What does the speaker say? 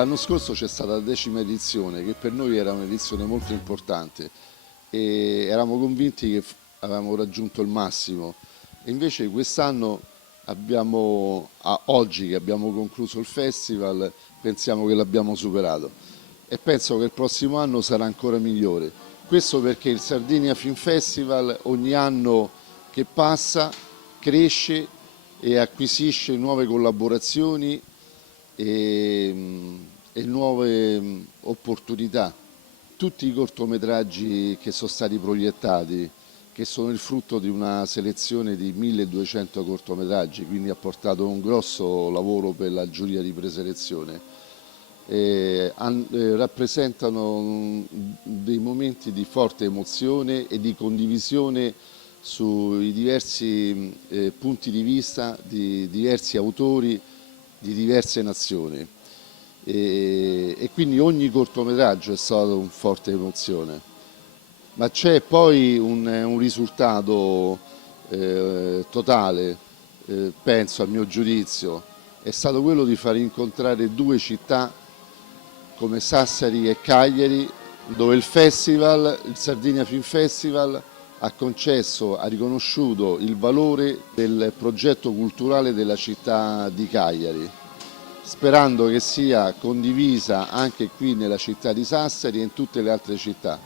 L'anno scorso c'è stata la 10ª edizione, che per noi era un'edizione molto importante e eravamo convinti che avevamo raggiunto il massimo. E invece quest'anno oggi che abbiamo concluso il festival, pensiamo che l'abbiamo superato e penso che il prossimo anno sarà ancora migliore. Questo perché il Sardinia Film Festival ogni anno che passa cresce e acquisisce nuove collaborazioni e nuove opportunità. Tutti i cortometraggi che sono stati proiettati, che sono il frutto di una selezione di 1200 cortometraggi, quindi ha portato un grosso lavoro per la giuria di preselezione, rappresentano dei momenti di forte emozione e di condivisione sui diversi punti di vista di diversi autori di diverse nazioni e quindi ogni cortometraggio è stato un forte emozione. Ma c'è poi un risultato totale, penso, a mio giudizio, è stato quello di far incontrare due città come Sassari e Cagliari, dove il festival, il Sardinia Film Festival, ha riconosciuto il valore del progetto culturale della città di Cagliari, sperando che sia condivisa anche qui nella città di Sassari e in tutte le altre città.